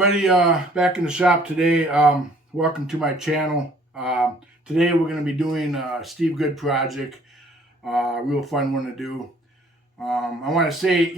everybody, back in the shop today. Welcome to my channel. Today we're going to be doing a Steve Good project. Real fun one to do. I want to say,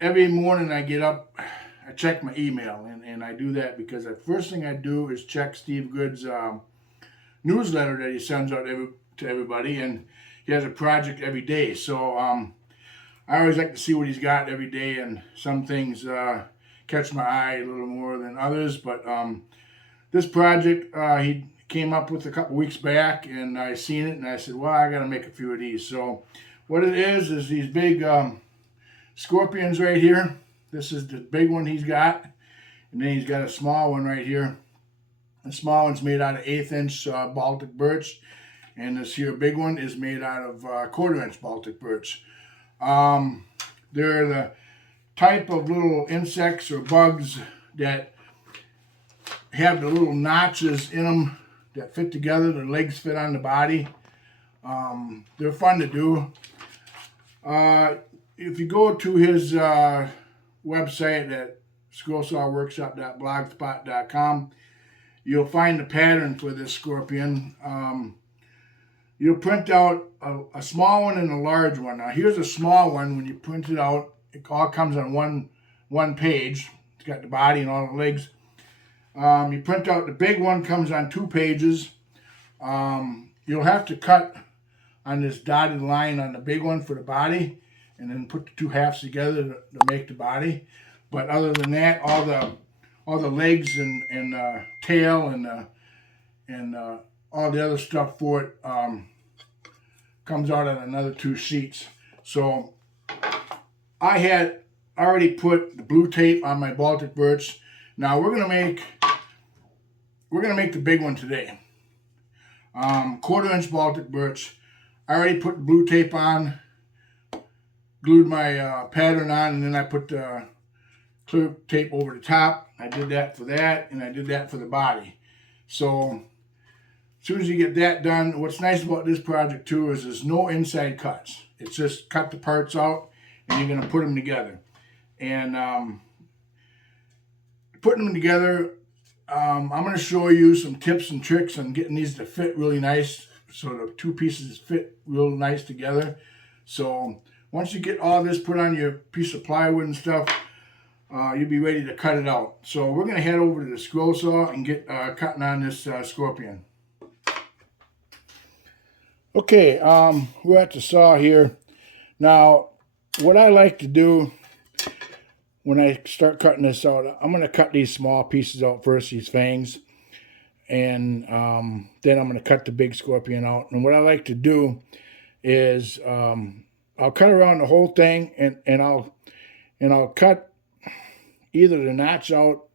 every morning I get up, I check my email, and I do that because the first thing I do is check Steve Good's newsletter that he sends out to everybody, and he has a project every day. So I always like to see what he's got every day, and some things catch my eye a little more than others. But this project he came up with a couple weeks back, and I seen it, and I said, well, I got to make a few of these. So what it is these big scorpions right here. This is the big one he's got, and then he's got a small one right here. The small one's made out of 1/8 inch Baltic birch, and this here big one is made out of 1/4 inch Baltic birch. They're the type of little insects or bugs that have the little notches in them that fit together. Their legs fit on the body. They're fun to do. If you go to his website at scrollsawworkshop.blogspot.com, you'll find the pattern for this scorpion. You'll print out a small one and a large one. Now here's a small one. When you print it out, it all comes on one page. It's got the body and all the legs. You print out the big one, comes on 2 pages. You'll have to cut on this dotted line on the big one for the body, and then put the 2 halves together to make the body. But other than that, all the legs and tail and all the other stuff for it comes out on another 2 sheets. So I had already put the blue tape on my Baltic birch. Now we're gonna make the big one today. 1/4 inch Baltic birch. I already put the blue tape on, glued my pattern on, and then I put the clear tape over the top. I did that for that, and I did that for the body. So as soon as you get that done, what's nice about this project too is there's no inside cuts. It's just cut the parts out, and you're going to put them together. And putting them together, I'm going to show you some tips and tricks on getting these to fit really nice, so the 2 pieces fit real nice together. So once you get all this put on your piece of plywood and stuff, you'll be ready to cut it out. So we're going to head over to the scroll saw and get cutting on this scorpion. Okay, we're at the saw here. Now, what I like to do when I start cutting this out, I'm going to cut these small pieces out first, these fangs, and then I'm going to cut the big scorpion out. And what I like to do is I'll cut around the whole thing, and I'll cut either the notch out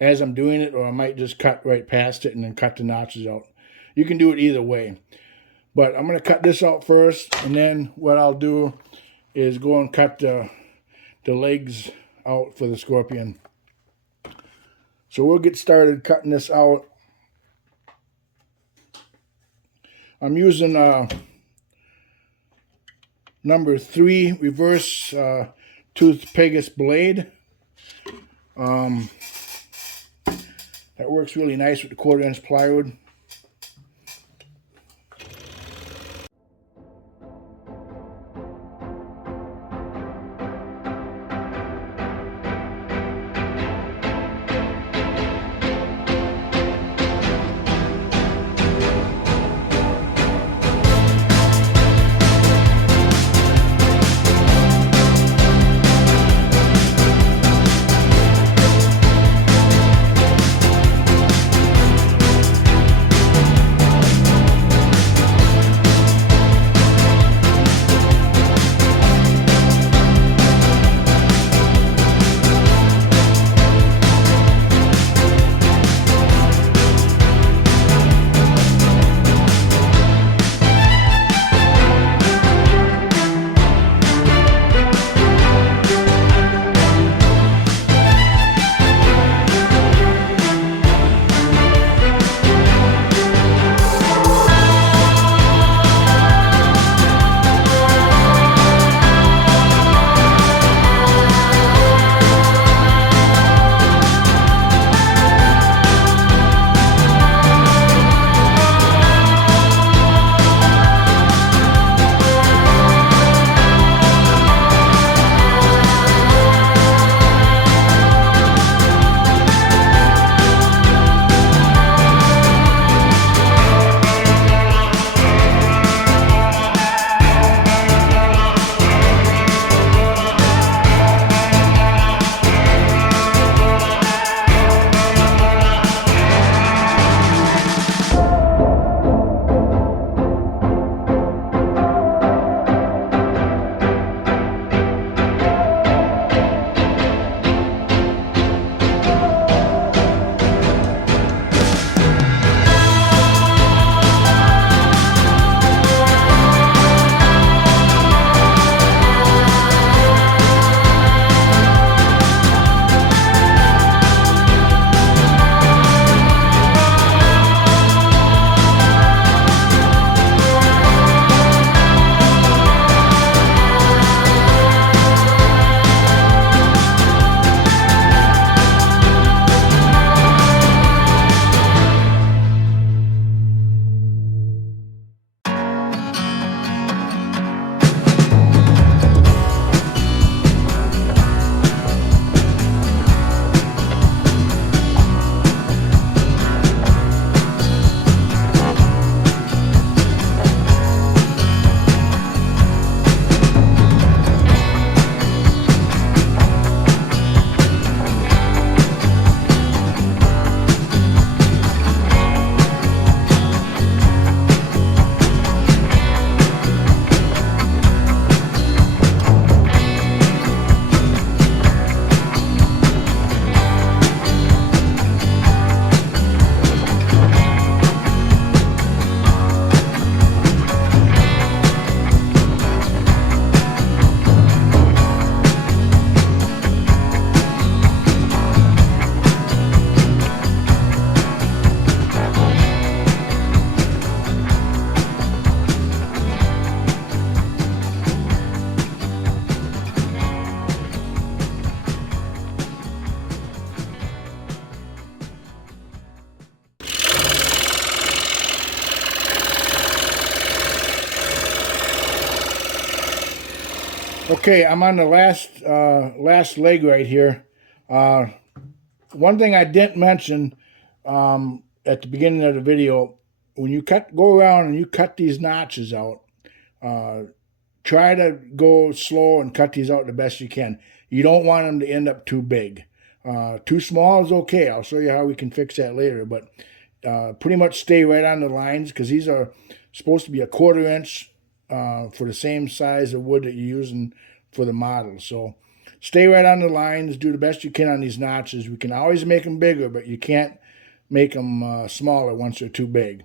as I'm doing it, or I might just cut right past it and then cut the notches out. You can do it either way. But I'm going to cut this out first, and then what I'll do is go and cut the legs out for the scorpion. So we'll get started cutting this out. I'm using number 3 reverse tooth Pegasus blade. That works really nice with the 1/4 inch plywood. Okay, I'm on the last leg right here. Uh, One thing I didn't mention at the beginning of the video, when you go around and you cut these notches out, uh, try to go slow and cut these out the best you can. You don't want them to end up too big. Too small is okay. I'll show you how we can fix that later. But pretty much stay right on the lines because these are supposed to be a 1/4 inch for the same size of wood that you're using for the model. So stay right on the lines. Do the best you can on these notches. We can always make them bigger, but you can't make them smaller once they're too big.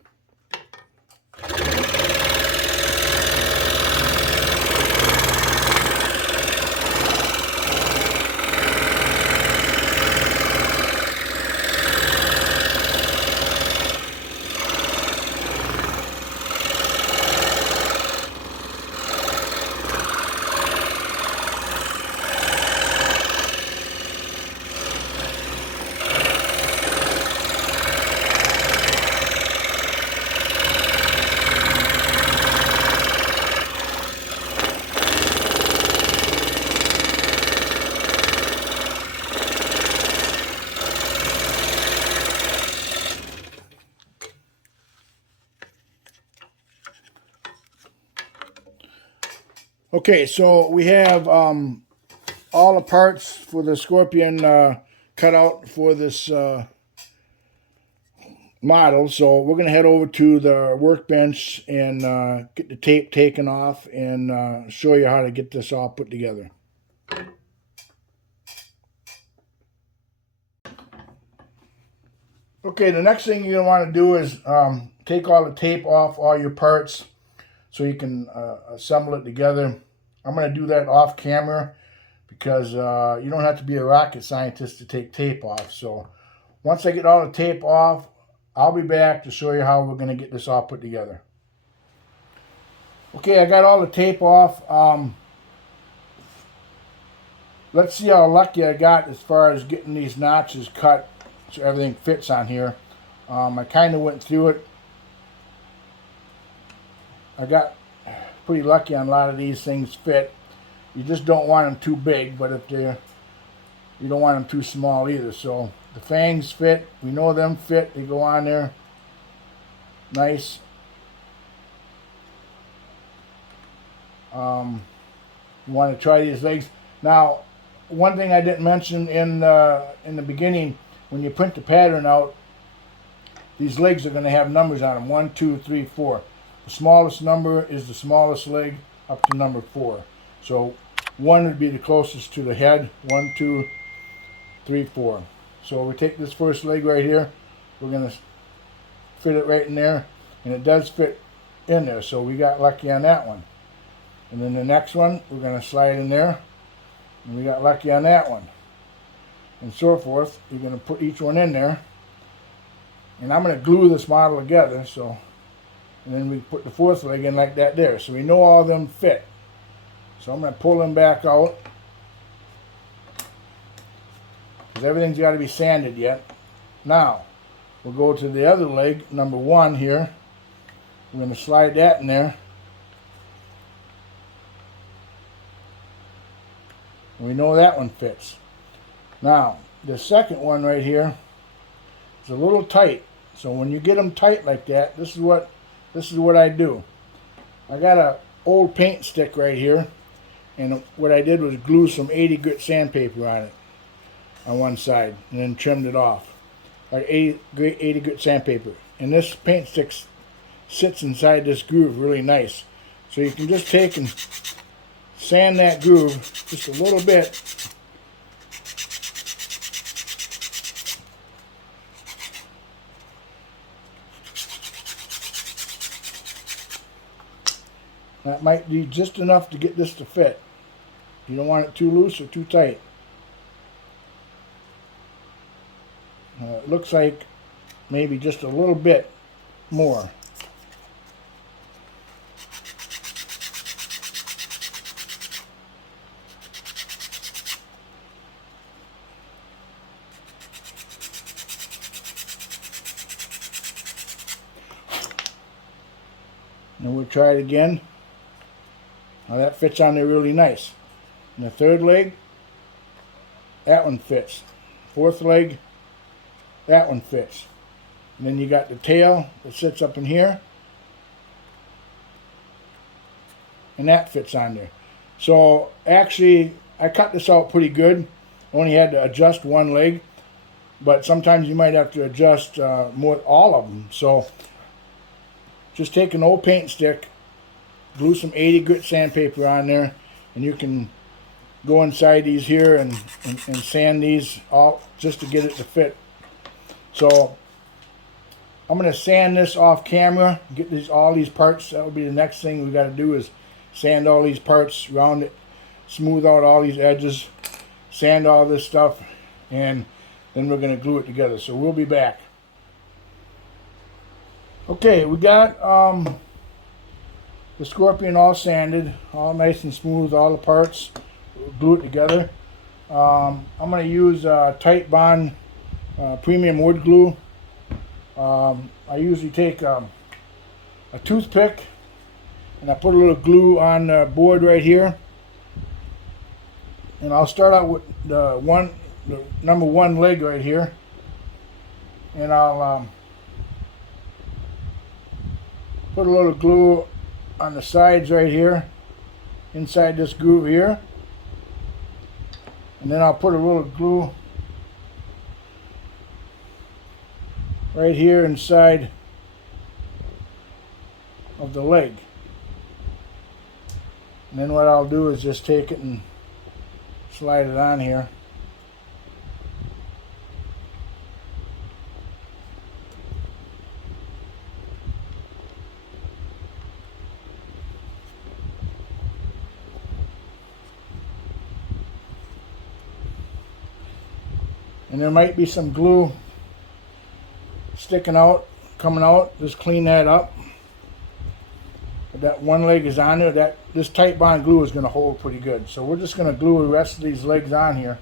Okay, so we have all the parts for the Scorpion cut out for this model. So we're going to head over to the workbench and get the tape taken off and show you how to get this all put together. Okay, the next thing you're going to want to do is take all the tape off all your parts so you can assemble it together. I'm going to do that off camera because you don't have to be a rocket scientist to take tape off. So once I get all the tape off, I'll be back to show you how we're going to get this all put together. Okay, I got all the tape off. Let's see how lucky I got as far as getting these notches cut so everything fits on here. I kind of went through it. I got pretty lucky on a lot of these things fit. You just don't want them too big, but if they're, you don't want them too small either. So the fangs fit. We know them fit. They go on there nice. You want to try these legs. Now, one thing I didn't mention in the beginning, when you print the pattern out, these legs are going to have numbers on them. 1, 2, 3, 4. The smallest number is the smallest leg up to number 4. So 1 would be the closest to the head. 1, 2, 3, 4. So we take this first leg right here. We're going to fit it right in there. And it does fit in there. So we got lucky on that one. And then the next one, we're going to slide in there. And we got lucky on that one. And so forth. You're going to put each one in there. And I'm going to glue this model together. So, and then we put the fourth leg in like that there. So we know all of them fit. So I'm going to pull them back out. Because everything's got to be sanded yet. Now, we'll go to the other leg, number 1 here. We're going to slide that in there. We know that one fits. Now, the second one right here is a little tight. So when you get them tight like that, this is what I do. I got a old paint stick right here, and what I did was glue some 80 grit sandpaper on it on one side, and then trimmed it off. Like 80 grit sandpaper. And this paint stick sits inside this groove really nice. So you can just take and sand that groove just a little bit. That might be just enough to get this to fit. You don't want it too loose or too tight. It looks like maybe just a little bit more. And we'll try it again. Now that fits on there really nice. And the third leg, that one fits. Fourth leg, that one fits. And then you got the tail that sits up in here. And that fits on there. So actually, I cut this out pretty good. Only had to adjust one leg. But sometimes you might have to adjust all of them. So just take an old paint stick, glue some 80 grit sandpaper on there, and you can go inside these here and sand these all just to get it to fit. So I'm going to sand this off camera, get all these parts. That will be the next thing we got to do, is sand all these parts, round it, smooth out all these edges, sand all this stuff, and then we're going to glue it together. So we'll be back. Okay, we got the Scorpion all sanded, all nice and smooth, all the parts. We'll glue it together. I'm going to use Tight Bond premium wood glue. I usually take a toothpick and I put a little glue on the board right here. And I'll start out with the number one leg right here. And I'll put a little glue on the sides right here, inside this groove here. And then I'll put a little glue right here inside of the leg. And then what I'll do is just take it and slide it on here. And there might be some glue sticking out, coming out. Just clean that up. That one leg is on there. This Tight Bond glue is going to hold pretty good. So we're just going to glue the rest of these legs on here.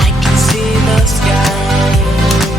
I can see the sky.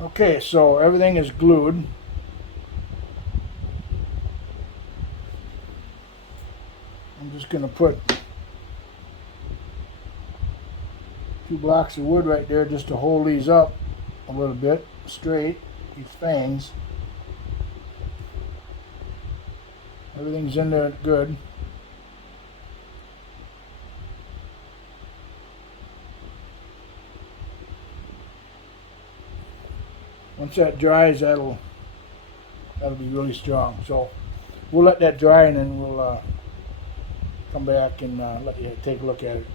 Okay, so everything is glued. I'm just going to put 2 blocks of wood right there just to hold these up a little bit straight, these fangs. Everything's in there good. Once that dries, that'll be really strong. So we'll let that dry, and then we'll come back and let you take a look at it.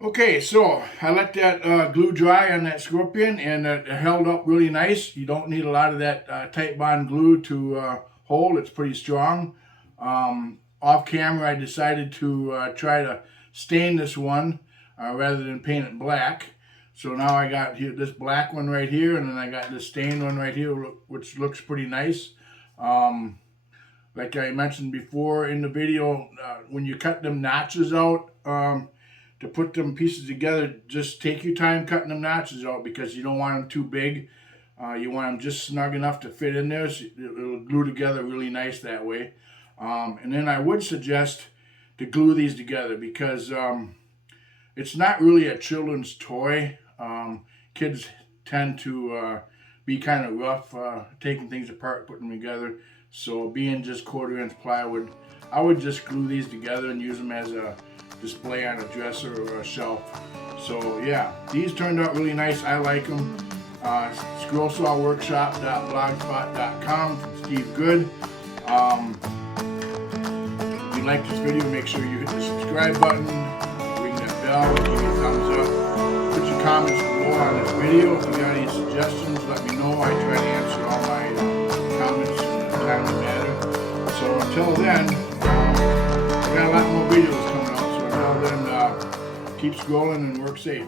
Okay, so I let that glue dry on that scorpion, and it held up really nice. You don't need a lot of that tight bond glue to hold. It's pretty strong. Off camera, I decided to try to stain this one rather than paint it black. So now I got here this black one right here, and then I got this stained one right here, which looks pretty nice. Like I mentioned before in the video, when you cut them notches out, to put them pieces together, just take your time cutting them notches out, because you don't want them too big. You want them just snug enough to fit in there, so it'll glue together really nice that way. And then I would suggest to glue these together, because it's not really a children's toy. Kids tend to be kind of rough taking things apart, putting them together. So being just 1/4 inch plywood, I would just glue these together and use them as a display on a dresser or a shelf. So yeah, these turned out really nice. I like them. Scrollsawworkshop.blogspot.com from Steve Good. If you like this video, make sure you hit the subscribe button, ring that bell, give me a thumbs up. Put your comments below on this video. If you got any suggestions, let me know. I try to answer all my comments in a timely manner. So until then, I got a lot more videos coming out. So until then, keep scrolling and work safe.